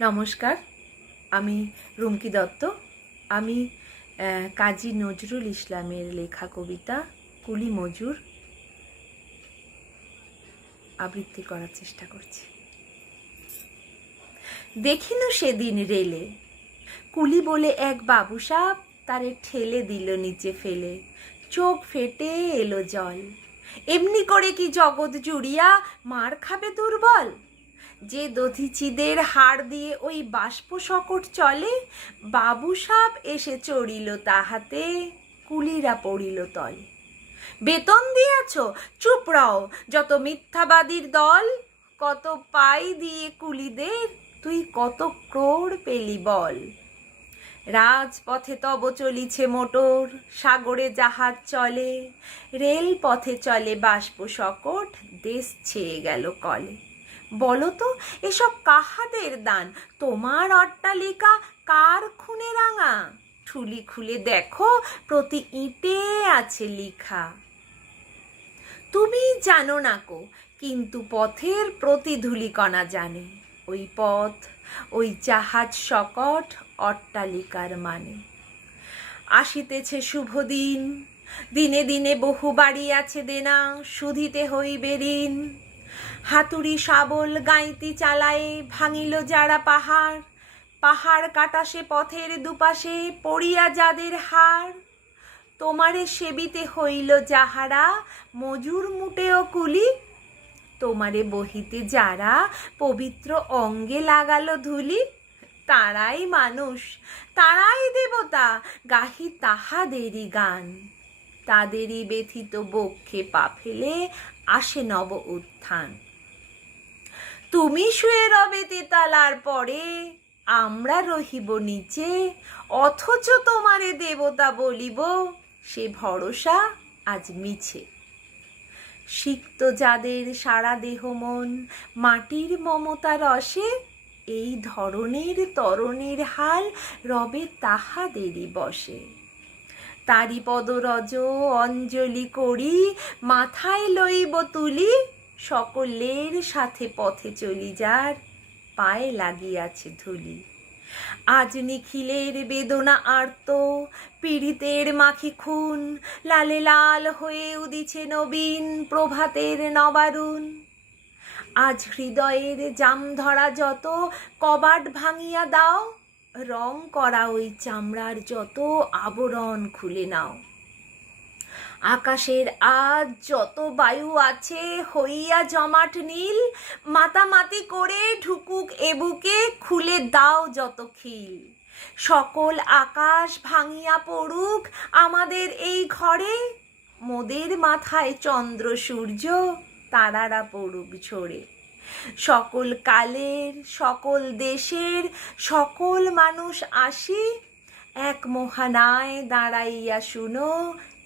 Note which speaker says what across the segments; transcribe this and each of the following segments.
Speaker 1: নমস্কার, আমি রুমকি দত্ত। আমি কাজী নজরুল ইসলামের লেখা কবিতা কুলি মজুর আবৃত্তি করার চেষ্টা করছি। দেখিনু সেদিন রেলে, কুলি বলে এক বাবু সাপ তারে ঠেলে দিল নিচে ফেলে। চোখ ফেটে এলো জল, এমনি করে কি জগৎ জুড়িয়া মার খাবে দুর্বল? যে দধিচিদের হাড় দিয়ে ওই বাষ্প সকট চলে, বাবু সাপ এসে চড়িল তাহাতে, কুলিরা পড়িল তলে। বেতন দিয়াছ? চুপ রও, যত মিথ্যাবাদীর দল, কত পাই দিয়ে কুলিদের, তুই কত ক্রোড় পেলি বল। রাজপথে তব চলিছে মোটর, সাগরে জাহাজ চলে রেল পথে চলে বাষ্প সকট দেশ ছেয়ে গেল কলে। বলো তো এসব কাহাদের দান? তোমার অট্টালিকা কার খুনে রাঙা? ঠুলি খুলে দেখো, প্রতি ইঁটে আছে লিখা। তুমি জানো না কো, কিন্তু পথের প্রতি ধূলিকণা জানে। ওই পথ, ওই জাহাজ সকট অট্টালিকার মানে। আসিতেছে শুভ দিন, দিনে দিনে বহু বাড়ি আছে দেনা শুধিতে হইবে ঋণ। হাতুড়ি শাবল গাইতি চালায়ে ভাঙিল যারা পাহাড়। পাহাড় কাটাসে পথের দুপাশে পড়িয়া যাদের হাড়। তোমারে সেবিতে হইল যাহারা, মজুর মুটেও কুলি। তোমারে বহিতে যারা পবিত্র অঙ্গে লাগালো ধুলি। তারাই মানুষ, তারাই দেবতা, গাহি তাহাদেরই গান। তাদেরই ব্যথিত বক্ষে পা ফেলে আসে নব উত্থান। তুমি শুয়ে রবে তেতালার পরে, আমরা রহিব নিচে, অথচ তোমারে দেবতা বলিব, সে ভরসা আজ মিছে। সিক্ত যাদের সারা দেহ মন, মাটির মমতা রসে, এই ধরনের তরণের হাল রবে তাহাদেরই বসে। তারি পদরজ অঞ্জলি করি, মাথায় লইব তুলি সকলের সাথে পথে চলি যার পায়ে লাগিয়াছে ধুলি। আজ নিখিলের বেদনা আর্ত, পীড়িতের মাখি খুন, লালে লাল হয়ে উদিছে নবীন প্রভাতের নবারুণ। আজ হৃদয়ের জাম ধরা যত, কবাট ভাঙিয়া দাও, রং করা ওই চামড়ার যত আবরণ খুলে নাও। আকাশের আজ যত বায়ু আছে হইয়া জমাট নীল, মাতামাতি করে ঢুকুক এবুকে খুলে দাও যত খিল। সকল আকাশ ভাঙিয়া পড়ুক আমাদের এই ঘরে, মোদের মাথায় চন্দ্র, সূর্য, তারারা পড়ুক ঝরে। সকল কালের, সকল দেশের, সকল মানুষ আসি, এক মহানায় দাঁড়াইয়া শুনো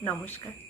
Speaker 1: নমস্কার।